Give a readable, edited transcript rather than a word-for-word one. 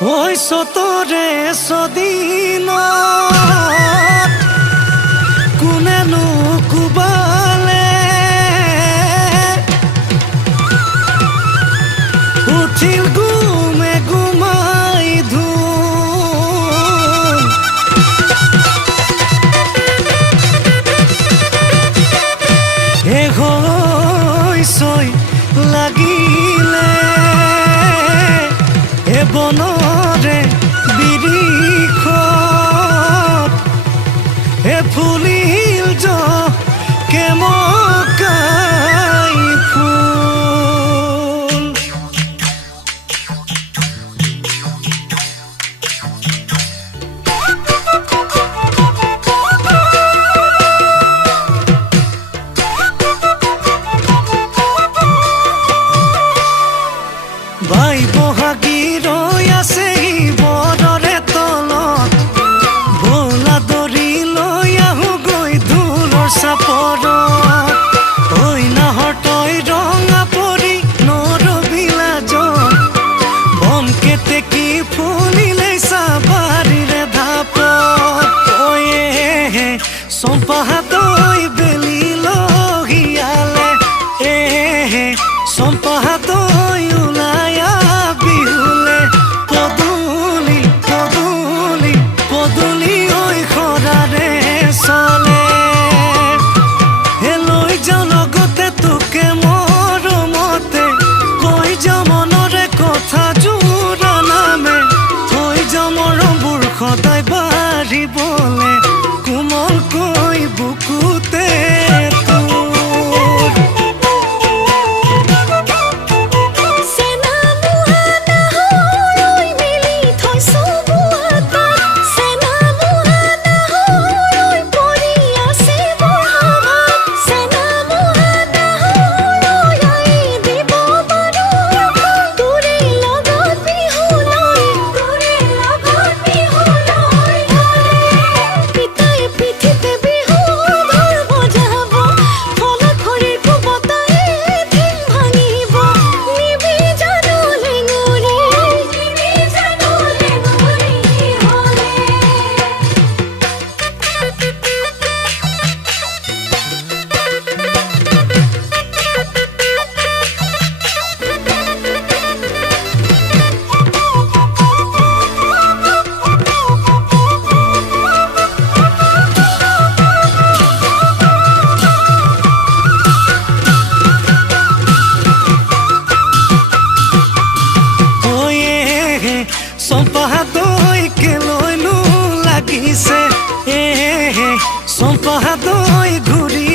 ওই সতরে সদিন কোনেনো কুবালে উঠিল গুমে গুমাই ধুম এ হইছই লাগিলে এ বনরে বিৰিখত এ ফুলিল কেমকাই ফুল বাই বহাগী ৰৈ আছে বৰৰে তলত বোলা দৰি লৈ আহো গৈ ধূলৰ চাপৰত ঐ নাহৰ তই ৰঙা পৰি নৰবিলাজন বন কেতেকী ফুলিলে চাবাৰীৰে ধাপত ঐ চম্পা তই বেলি লহিয়ালে চম্পা তই ওলায়া বিহুলে পদূলি পদূলি পদূলি ঐ খৰাৰে চলে লৈ যাওঁ লগতে তোকে মৰমতে কৈ যাওঁ মনৰে কথা জোৰা নামে থৈ যাওঁ মৰমবোৰ সদায় বাঢ়িবলে কোমলকৈ বুকুতে চম্পা তই কেলৈনো লাগিছে চম্পা তই ঘূৰি